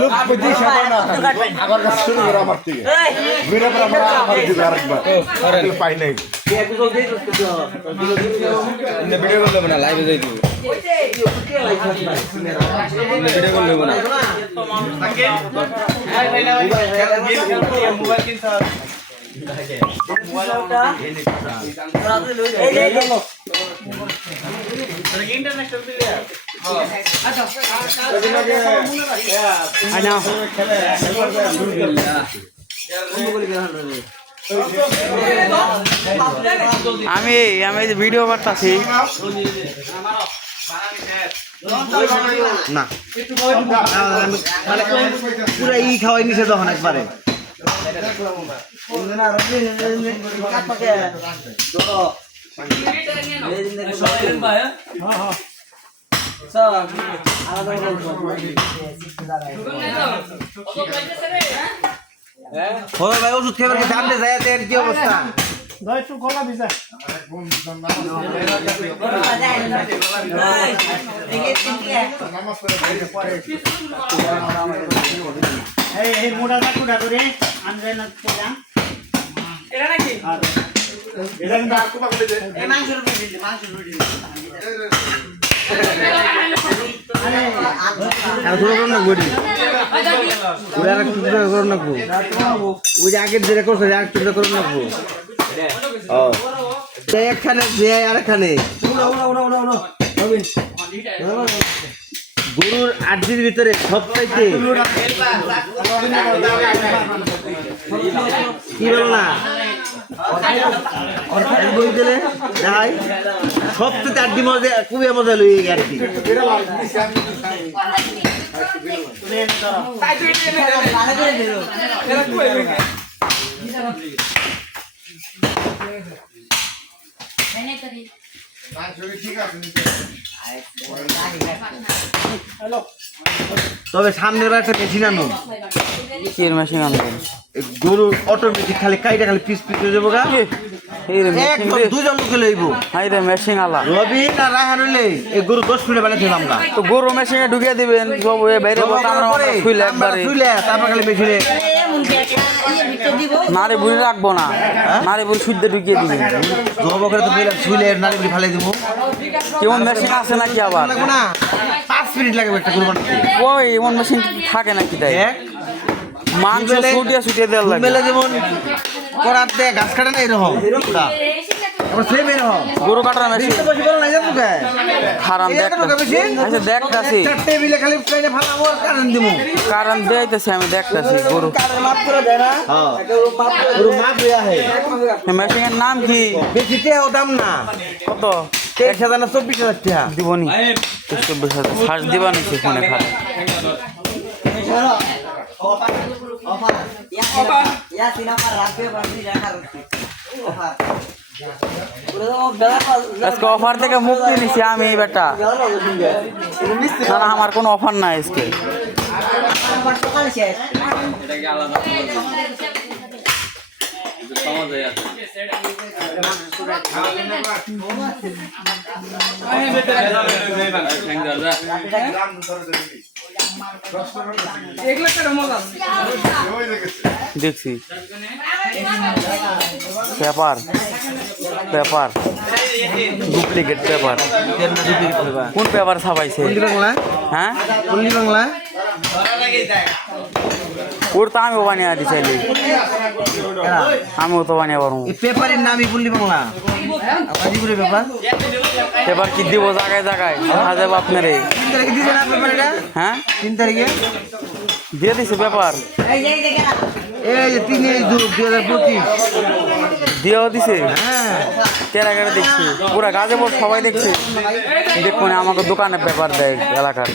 লোক বুঝি সেটা না আবার শুরু করে আমার থেকে ঘুরে পর আমার দিকে আরেকবার পাই নাই ভিডিও করলে না লাইভে যাই দিব ভিডিও করলে না মোবাইল কিনতে আমি ভিডিও করতেছি না মানে পুরো ই খাওয়াই নিছে তখন একবারে ভাই ওষুধ খেয়ে সামনে যায় কি অবস্থা ওই যে আগের যেটা করছো আরেকটু করুন না একখানে আরেকখানে গরুর 8 দিনের ভিতরে সবচাইতে কি বল না বই দিলে দেখাই সবচেয়ে 8 দিন মজা খুবই মজা লই আর কি তবে সামনের বার একটা মেশিন আনো মেশিন আনবেন গরুর অটোমেটিক খালি কাইটা খালি পিস পিস হয়ে যাবো গা দুজন লোকে লইব মেশিন আলা রবি না রাহান হইলে এই গরু 10 মিনিট বেলা খেলাম না তো গরু মেশিনে ঢুকিয়ে দিবেন সব বাইরে খুলে একবারে তারপর খালি মেশিনে নারে বুড়ি রাখবো না নারে বুড়ি শুদ্ধ ঢুকিয়ে দিবেন জব করে তো বইলা ছুইলে নারে বুড়ি ফালাই দিব কেমন মেশিন আছে নাকি আবার লাগবে না 5 মিনিট লাগবে একটা গরু বানাতে ওই এমন মেশিন থাকে নাকি তাই মাংস ছুটিয়ে দেওয়ার লাগে মেলে যেমন করাতে গাছ কাটে না এরকম গরু কাটার মেশিন খারাপ দেখতাছি কারণ দেখতেছি আমি দেখতেছি গরু মেশিনের নাম কি বেশি দাম না কত 24,000 টাকা দিবনি 24,000 ফার্স্ট দিবা নিচ্ছে ফোনে খারাপ আজকে অফার থেকে মুক্তি নিচ্ছি আমি বেটা না আমার কোনো অফার নাই আজকে দেখছি পেপার পেপার ডুপ্লিকেট পেপার কোন পেপার ছাপাইছে হ্যাঁ বাংলা ওর তো আমিও বানিয়ে দিই চাইলে আমিও তো বানিয়ে পারবো পেপারের নামই বললি বাংলা পেপার পেপার কি দিব জায়গায় জায়গায় দেখা যাবো আপনার হ্যাঁ 3 তারিখে দিয়ে দিছে পেপার এই 3/2/2025 দিয়েও দিছে হ্যাঁ কেরাকেরা দেখছি পুরা গাজীপুর সবাই দেখছে দেখুন আমাকে দোকানে পেপার দেয় এলাকার